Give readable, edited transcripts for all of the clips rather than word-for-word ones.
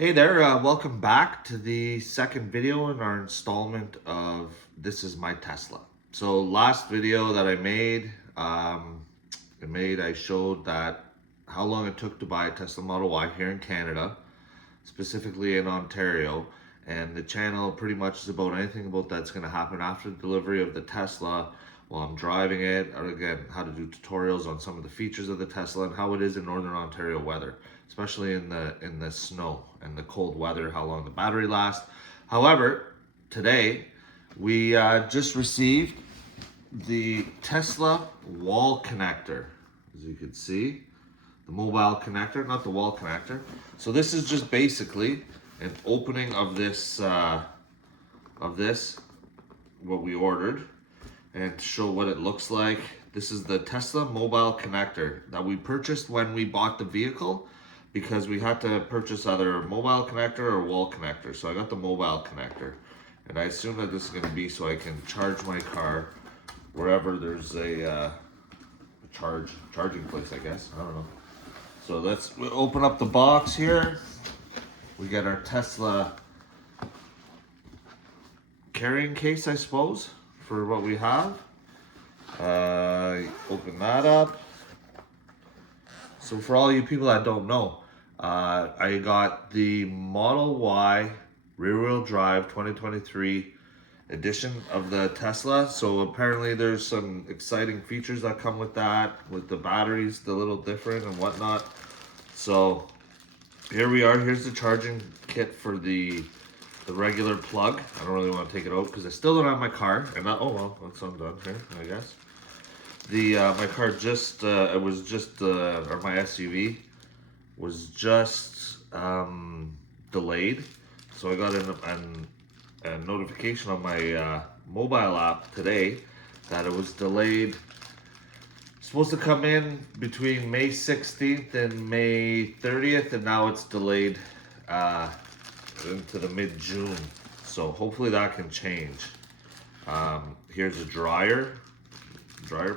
Hey there, welcome back to the second video in our installment of This Is My Tesla. So last video that I showed that how long it took to buy a Tesla Model Y here in Canada, specifically in Ontario, and the channel pretty much is about anything about that's going to happen after the delivery of the Tesla while I'm driving it, or again, how to do tutorials on some of the features of the Tesla and how it is in Northern Ontario weather, especially in the snow and the cold weather, how long the battery lasts. However, today we just received the Tesla wall connector, as you can see, the mobile connector, not the wall connector. So this is just basically an opening of this what we ordered, and to show what it looks like. This is the Tesla mobile connector that we purchased when we bought the vehicle, because we had to purchase either a mobile connector or wall connector. So I got the mobile connector, and I assume that this is going to be so I can charge my car wherever there's a charging place, I guess. I don't know. So we'll open up the box here. We get our Tesla carrying case, I suppose, for what we have. Open that up. So for all you people that don't know, I got the Model Y rear-wheel drive 2023 edition of the Tesla. So apparently there's some exciting features that come with that, with the batteries, the little different and whatnot. So here we are. Here's the charging kit for the regular plug. I don't really want to take it out because I still don't have my car. And oh well, that's undone here, I guess. My car just it was just or my SUV was just delayed. So I got a notification on my mobile app today that it was delayed. Supposed to come in between May 16th and May 30th, and now it's delayed into the mid-June. So hopefully that can change. Here's a dryer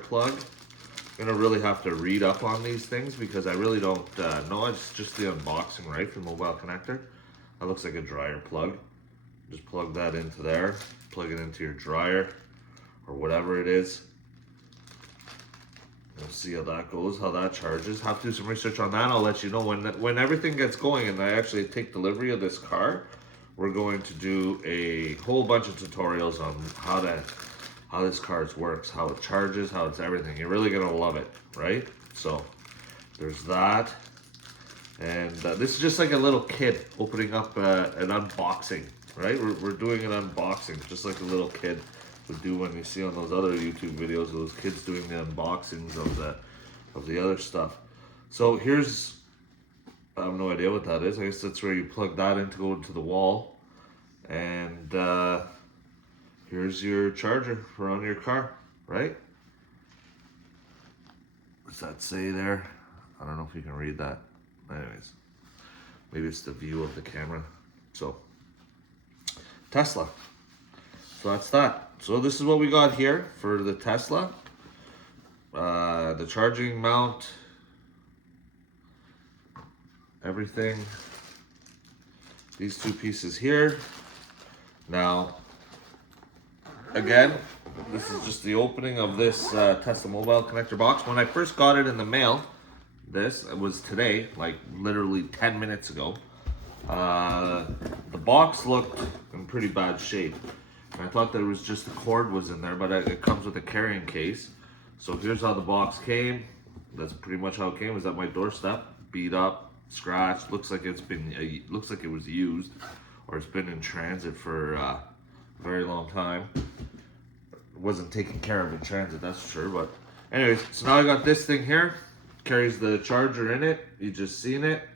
plug. I'm gonna really have to read up on these things because I really don't know. It's just the unboxing, right, for the mobile connector. That looks like a dryer plug. Just plug that into there. Plug it into your dryer or whatever it is. We'll see how that goes, how that charges. Have to do some research on that. I'll let you know when everything gets going and I actually take delivery of this car. We're going to do a whole bunch of tutorials on how this car works, how it charges, how it's everything. You're really gonna love it, right? So there's that. And this is just like a little kid opening up an unboxing, right? We're doing an unboxing, just like a little kid would do when you see on those other YouTube videos, those kids doing the unboxings of the other stuff. So here's, I have no idea what that is. I guess that's where you plug that in to go into the wall. And here's your charger for on your car, right? What's that say there? I don't know if you can read that. Anyways, maybe it's the view of the camera. So, Tesla. So that's that. So this is what we got here for the Tesla. The charging mount, everything. These two pieces here. Now, again, this is just the opening of this Tesla mobile connector box. When I first got it in the mail, it was today, like literally 10 minutes ago. The box looked in pretty bad shape. And I thought there was just the cord was in there, but it comes with a carrying case. So here's how the box came. That's pretty much how it came. It was at my doorstep, beat up, scratched. Looks like looks like it was used, or it's been in transit for a very long time. It wasn't taken care of in transit, that's for sure. But anyways, so now I got this thing here. Carries the charger in it. You just seen it,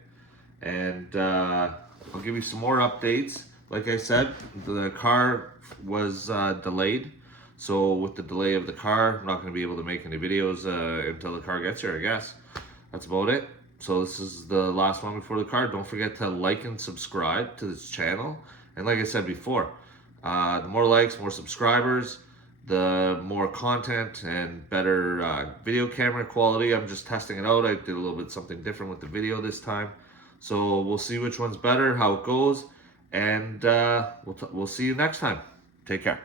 and I'll give you some more updates. Like I said, the car was delayed. So with the delay of the car, I'm not going to be able to make any videos until the car gets here, I guess. That's about it. So this is the last one before the car. Don't forget to like and subscribe to this channel. And like I said before, the more likes, more subscribers, the more content and better video camera quality. I'm just testing it out. I did a little bit something different with the video this time. So we'll see which one's better, how it goes, and we'll see you next time. Take care.